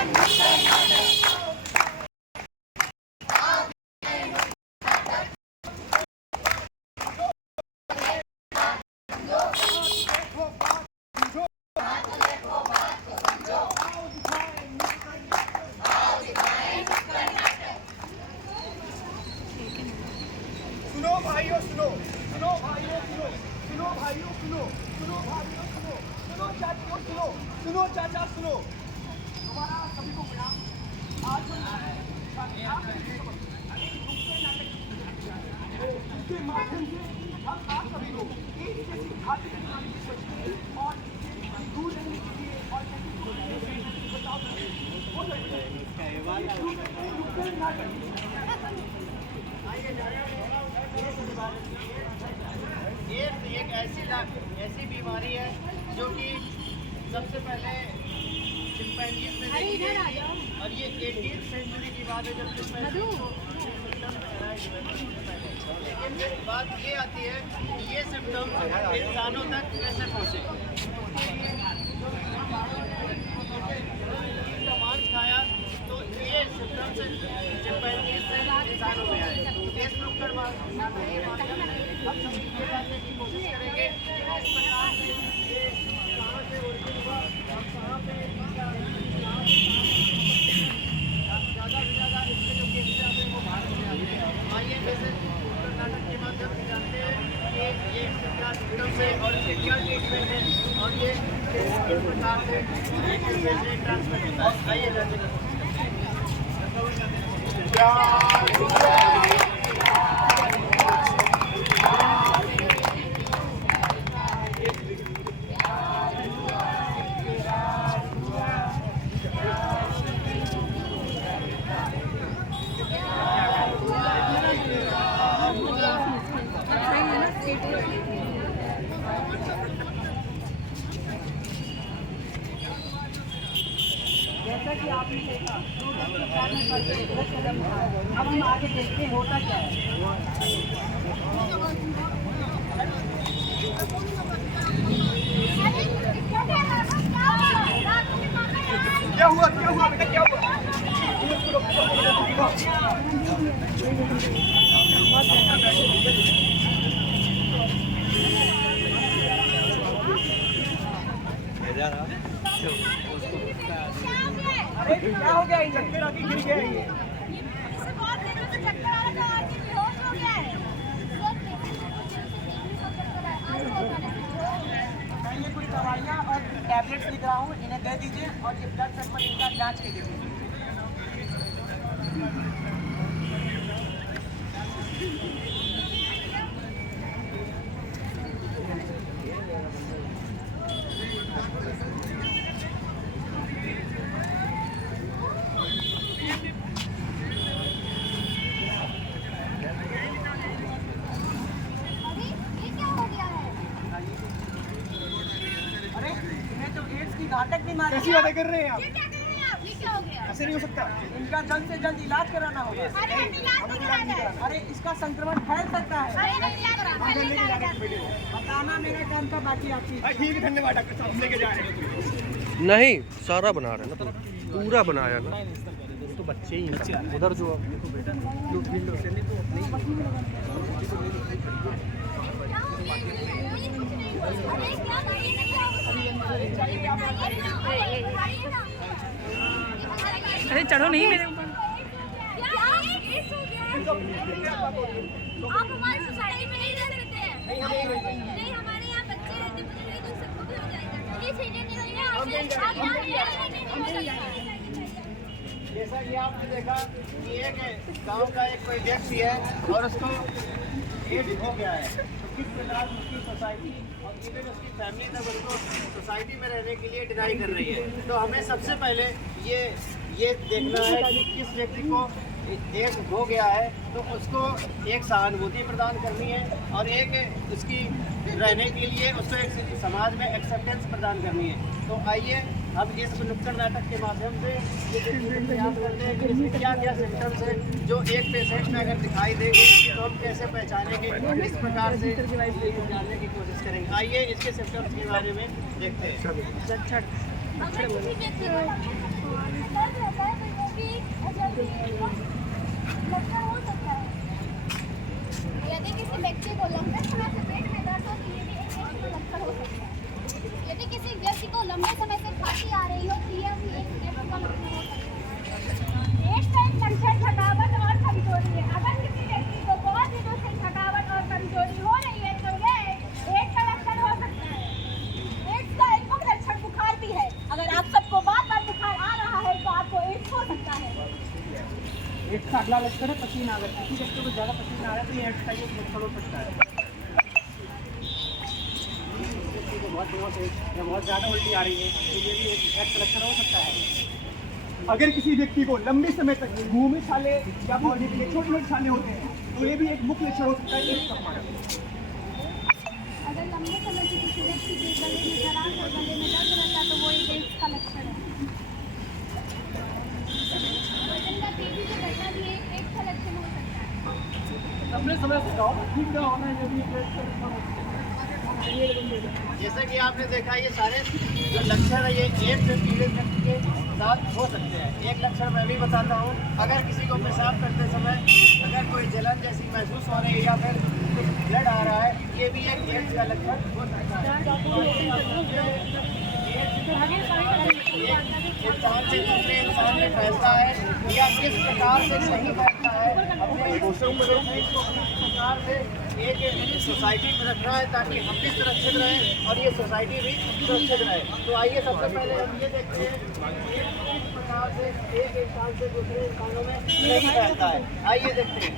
सुनो भाइयों सुनो, सुनो भाइयों सुनो, सुनो भाइयों सुनो, सुनो भाइयों सुनो, सुनो चाचियों सुनो, सुनो चाचा सुनो। हमारा सभी को प्रणाम। आज इसके माध्यम से हम आप सभी को एक जैसी खाद्य प्रणाली की स्वच्छता और दूर रहने के लिए और बचाव एक ऐसी बीमारी है जो कि सबसे पहले चिंपैंजीज में देखी गई और ये 18th सेंचुरी की बात है जब चिंपैंजीज को लेकिन बात ये आती है कि ये सिम्टम इंसानों तक कैसे पहुँचे। मांस खाया तो ये सिम्टम से चिंपैंजीज से इंसानों में आए। इस नुक्कड़ हम सब ये जानने की कोशिश करेंगे कि इस प्रकार से ये कहाँ से ओरिजिन हुआ और कहाँ पे ज़्यादा से ज़्यादा इसके जो केसेस आते हैं वो भारत में आते हैं। आइए जैसे कर्नाटक के माध्यम से जानते हैं कि ये क्या सिम्टम्स है और इसके क्या ट्रीटमेंट है और ये किस प्रकार से एक दूसरे से ट्रांसमिट होता है। आइए जानते हैं। जैसा कि आपने देखा अब हम आगे देखते हैं होता क्या है। क्या हुआ बेटा क्या हुआ? अरे क्या हो गया? चक्कर आके गिर गया ये। इसे बहुत देर से चक्कर आ रहा था, आज बेहोश हो गया है। मैं ये कुछ दवाइयाँ और टैबलेट्स लिख रहा हूँ, इन्हें दे दीजिए और ये ब्लड सैंपल इनका जांच के दीजिए। घातक बीमारी कैसी बातें कर रहे हैं आप? ये क्या कर रहे हैं आप? ये क्या हो गया? ऐसे नहीं हो सकता। इनका जल्द से जल्द इलाज कराना होगा। अरे हम इलाज नहीं कराना है। अरे इसका संक्रमण फैल सकता है। अरे नहीं इलाज कराना है। बताना मेरा काम था, बाकी आपकी। ठीक है धन्यवाद डॉक्टर साहब, हम लेके जा रहे हैं। नहीं सारा बना रहे हैं ना, पूरा बनाया ना। तो बच्चे ही हैं उधर जो अरे चढ़ो नहीं मेरे ऊपर। आप हमारी सोसाइटी में नहीं रह सकते हैं। नहीं हमारे यहाँ बच्चे रहते हैं, तो सबको भी हो जाएगा। ये चीजें नहीं हुई है। जैसा कि आपने देखा कि एक गांव का एक कोई व्यक्ति है और उसको एड्स हो गया है, तो किस प्रकार उसकी सोसाइटी और इवन उसकी फैमिली तक उसको सोसाइटी में रहने के लिए डिनाई कर रही है। तो हमें सबसे पहले ये देखना है कि किस व्यक्ति को एड्स हो गया है तो उसको एक सहानुभूति प्रदान करनी है और एक उसकी रहने के लिए उसको एक समाज में एक्सेप्टेंस प्रदान करनी है। तो आइए हम इस नुक्कड़ नाटक के माध्यम से ये प्रयास करते हैं कि इसमें क्या क्या सिम्टम्स हैं जो एक पेशेंट में अगर दिखाई देंगे तो हम कैसे पहचानेंगे, इस प्रकार से जानने की कोशिश करेंगे। आइए इसके सिम्टम्स के बारे में देखते हैं। एड्स का अगला लक्षण है पसीना। अगर किसी व्यक्ति को ज़्यादा पसीना आ रहा है तो ये एड्स का एक लक्षण हो सकता है। बहुत ज़्यादा उल्टी आ रही है तो ये भी एक एड्स का लक्षण हो सकता है। अगर किसी व्यक्ति को लंबे समय तक मुंह में छाले या बॉडी के छोटे छोटे छाले होते हैं तो ये भी एक मुख्य लक्षण हो सकता है एड्स का हमारा। अगर लंबे समय से किसी व्यक्ति के गले में खराश और गले में दर्द रहता है तो वो एक एड्स का लक्षण है। वजन का तेजी से बढ़ना भी एक एड्स का लक्षण हो सकता है। लंबे समय से गाँव ठीक ना होना ये भी एक एड्स का लक्षण हो सकता है। जैसा कि आपने देखा ये सारे जो लक्षण है ये एड्स से पीड़ित व्यक्ति के साथ हो सकते हैं। एक लक्षण मैं भी बताता हूँ, अगर किसी को पेशाब करते समय अगर कोई जलन जैसी महसूस हो रही है या फिर कुछ ब्लड आ रहा है, ये भी एक एड्स का लक्षण हो सकता है। इंसान से दूसरे इंसान में फैलता है या किस प्रकार से सही फैलता है, अपने किस प्रकार से एक सोसाइटी में रखना है ताकि हम भी सुरक्षित रहें और ये सोसाइटी भी सुरक्षित रहे। तो आइए सबसे पहले हम ये देखते हैं किस प्रकार से एक इंसान से दूसरे इंसानों में नहीं फैलता है। आइए देखते हैं।